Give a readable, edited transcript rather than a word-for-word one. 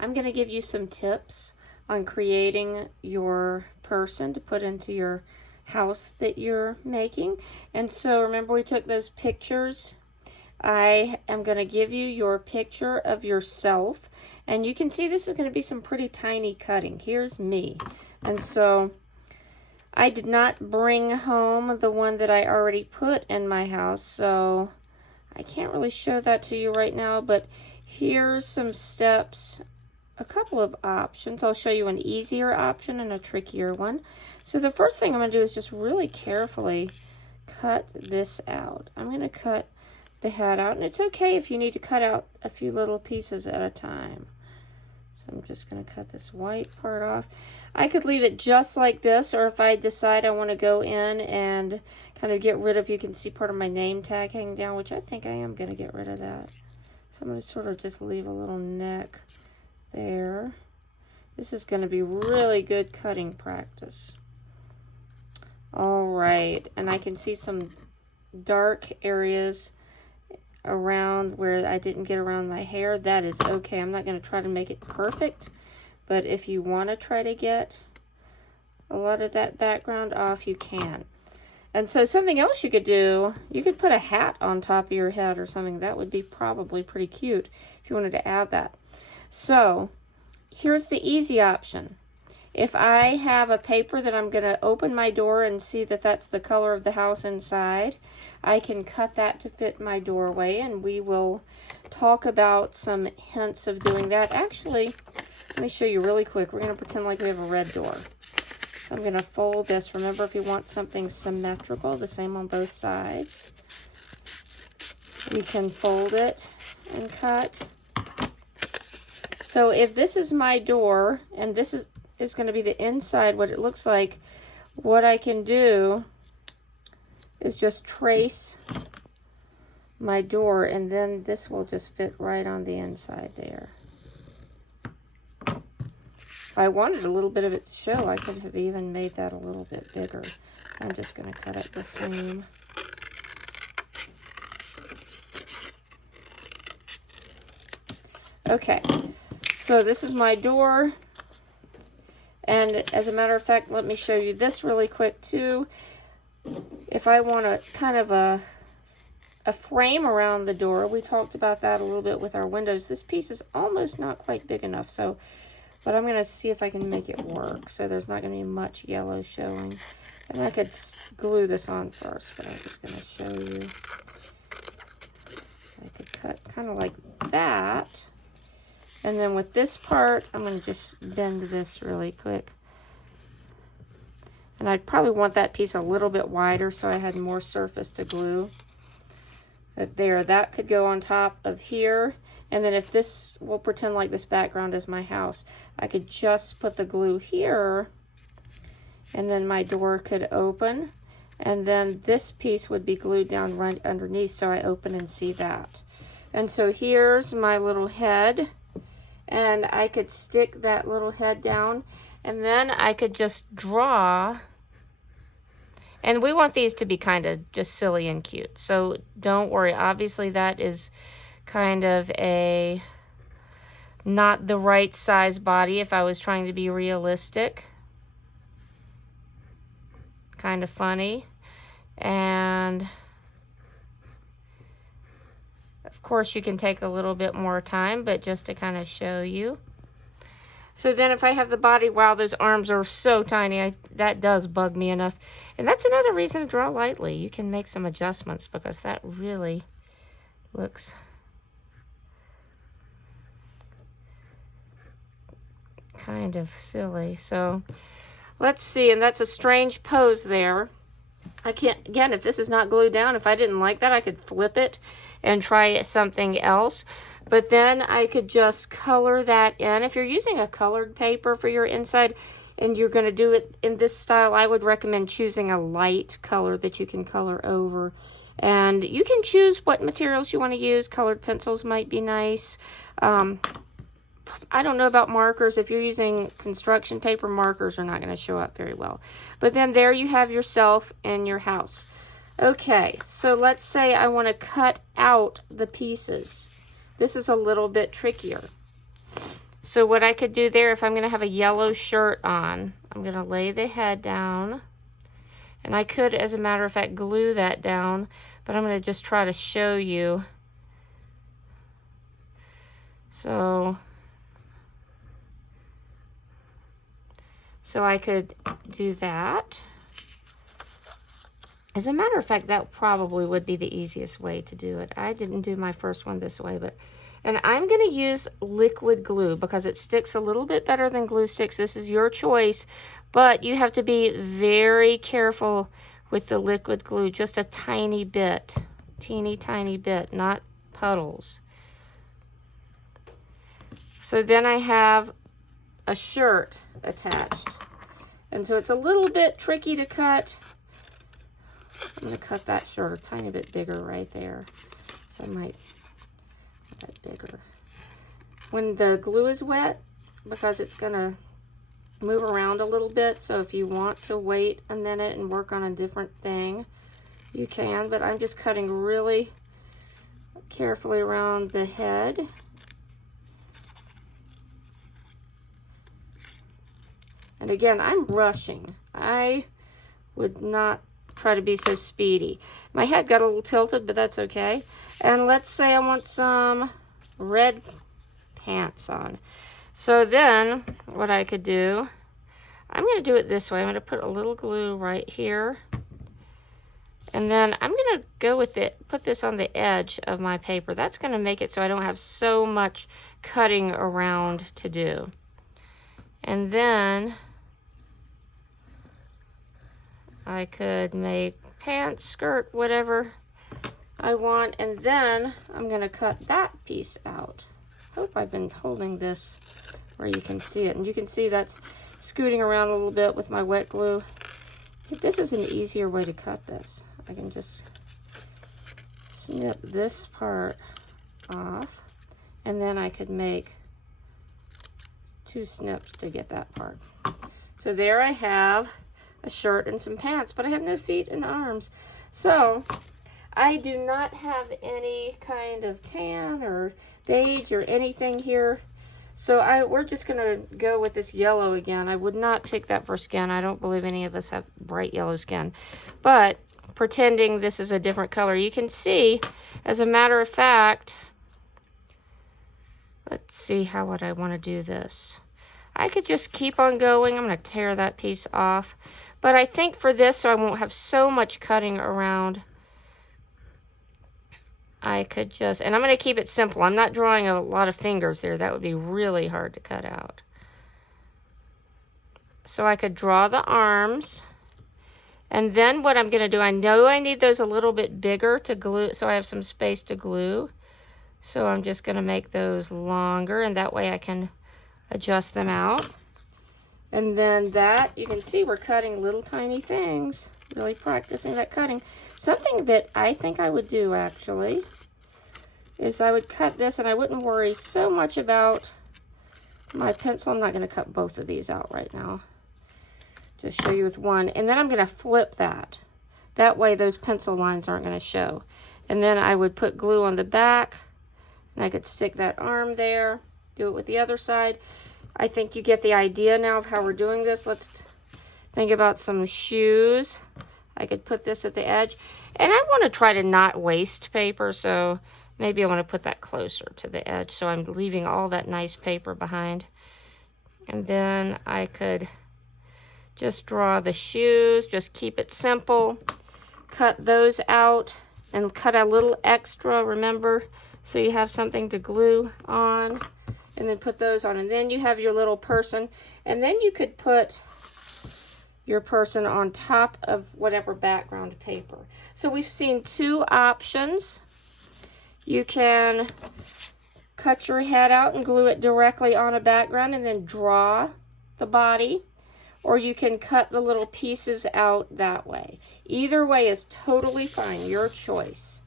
I'm going to give you some tips on creating your person to put into your house that you're making. And so remember we took those pictures. I am going to give you your picture of yourself, and you can see this is going to be some pretty tiny cutting. Here's me. And so I did not bring home the one that I already put in my house, so I can't really show that to you right now, but here's some steps, a couple of options. I'll show you an easier option and a trickier one. So the first thing I'm going to do is just really carefully cut this out. I'm going to cut the head out, and it's okay if you need to cut out a few little pieces at a time. So I'm just going to cut this white part off. I could leave it just like this, or if I decide I want to go in and kind of get rid of, you can see part of my name tag hanging down, which I think I am going to get rid of that. So I'm going to sort of just leave a little neck there. This is going to be really good cutting practice. All right, and I can see some dark areas around where I didn't get around my hair. That is okay. I'm not going to try to make it perfect, but if you want to try to get a lot of that background off, you can. And so something else you could do, you could put a hat on top of your head or something. That would be probably pretty cute if you wanted to add that. So here's the easy option. If I have a paper that I'm going to open my door and see that that's the color of the house inside, I can cut that to fit my doorway, and we will talk about some hints of doing that. Actually, let me show you really quick. We're going to pretend like we have a red door. So I'm going to fold this. Remember, if you want something symmetrical, the same on both sides, we can fold it and cut. So if this is my door, and this is going to be the inside, what it looks like, what I can do is just trace my door, and then this will just fit right on the inside there. If I wanted a little bit of it to show, I could have even made that a little bit bigger. I'm just going to cut it the same. Okay, so this is my door. And as a matter of fact, let me show you this really quick too. If I want a kind of a frame around the door, we talked about that a little bit with our windows. This piece is almost not quite big enough, so, but I'm going to see if I can make it work so there's not going to be much yellow showing. And I could glue this on first, but I'm just going to show you. I could cut kind of like that. And then with this part, I'm going to just bend this really quick. And I'd probably want that piece a little bit wider so I had more surface to glue. But there, that could go on top of here. And then if this, we'll pretend like this background is my house, I could just put the glue here, and then my door could open. And then this piece would be glued down right underneath, so I open and see that. And so here's my little head. And I could stick that little head down, and then I could just draw. And we want these to be kind of just silly and cute, so don't worry. Obviously that is kind of a not the right size body if I was trying to be realistic. Kind of funny. And of course, you can take a little bit more time, but just to kind of show you. So then if I have the body, wow, those arms are so tiny. That does bug me enough. And that's another reason to draw lightly. You can make some adjustments because that really looks kind of silly. So let's see, and that's a strange pose there. I can't, again, if this is not glued down, if I didn't like that, I could flip it and try something else. But then I could just color that in. If you're using a colored paper for your inside and you're going to do it in this style, I would recommend choosing a light color that you can color over. And you can choose what materials you want to use. Colored pencils might be nice. I don't know about markers. If you're using construction paper, markers are not going to show up very well. But then there you have yourself and your house. Okay, so let's say I want to cut out the pieces. This is a little bit trickier. So what I could do there, if I'm gonna have a yellow shirt on, I'm gonna lay the head down. And I could, as a matter of fact, glue that down, but I'm gonna just try to show you. So I could do that. As a matter of fact, that probably would be the easiest way to do it. I didn't do my first one this way, and I'm going to use liquid glue because it sticks a little bit better than glue sticks. This is your choice, but you have to be very careful with the liquid glue, just a tiny bit, teeny tiny bit, not puddles. So then I have a shirt attached, and so it's a little bit tricky to cut. I'm going to cut that shirt a tiny bit bigger right there. So I might make that bigger. When the glue is wet, because it's going to move around a little bit, so if you want to wait a minute and work on a different thing, you can, but I'm just cutting really carefully around the head. And again, I'm rushing. I would not try to be so speedy. My head got a little tilted, but that's okay. And let's say I want some red pants on. So then what I could do, I'm going to do it this way. I'm going to put a little glue right here. And then I'm going to go with it, put this on the edge of my paper. That's going to make it so I don't have so much cutting around to do. And then I could make pants, skirt, whatever I want, and then I'm going to cut that piece out. Hope I've been holding this where you can see it, and you can see that's scooting around a little bit with my wet glue. This is an easier way to cut this. I can just snip this part off, and then I could make 2 snips to get that part. So there I have a shirt and some pants, but I have no feet and arms. So I do not have any kind of tan or beige or anything here. So we're just gonna go with this yellow again. I would not pick that for skin. I don't believe any of us have bright yellow skin. But pretending this is a different color, you can see, as a matter of fact, let's see, how would I want to do this? I could just keep on going. I'm going to tear that piece off. But I think for this, so I won't have so much cutting around, I could just, and I'm going to keep it simple. I'm not drawing a lot of fingers there. That would be really hard to cut out. So I could draw the arms. And then what I'm going to do, I know I need those a little bit bigger to glue, so I have some space to glue. So I'm just going to make those longer, and that way I can adjust them out. And then that, you can see we're cutting little tiny things, really practicing that cutting. Something that I think I would do actually is I would cut this, and I wouldn't worry so much about my pencil. I'm not going to cut both of these out right now. Just show you with one. And then I'm going to flip that. That way those pencil lines aren't going to show. And then I would put glue on the back, and I could stick that arm there, do it with the other side. I think you get the idea now of how we're doing this. Let's think about some shoes. I could put this at the edge. And I want to try to not waste paper, so maybe I want to put that closer to the edge, so I'm leaving all that nice paper behind. And then I could just draw the shoes, just keep it simple. Cut those out and cut a little extra, remember, so you have something to glue on. And then put those on, and then you have your little person, and then you could put your person on top of whatever background paper. So we've seen 2 options. You can cut your head out and glue it directly on a background and then draw the body, or you can cut the little pieces out that way. Either way is totally fine, your choice.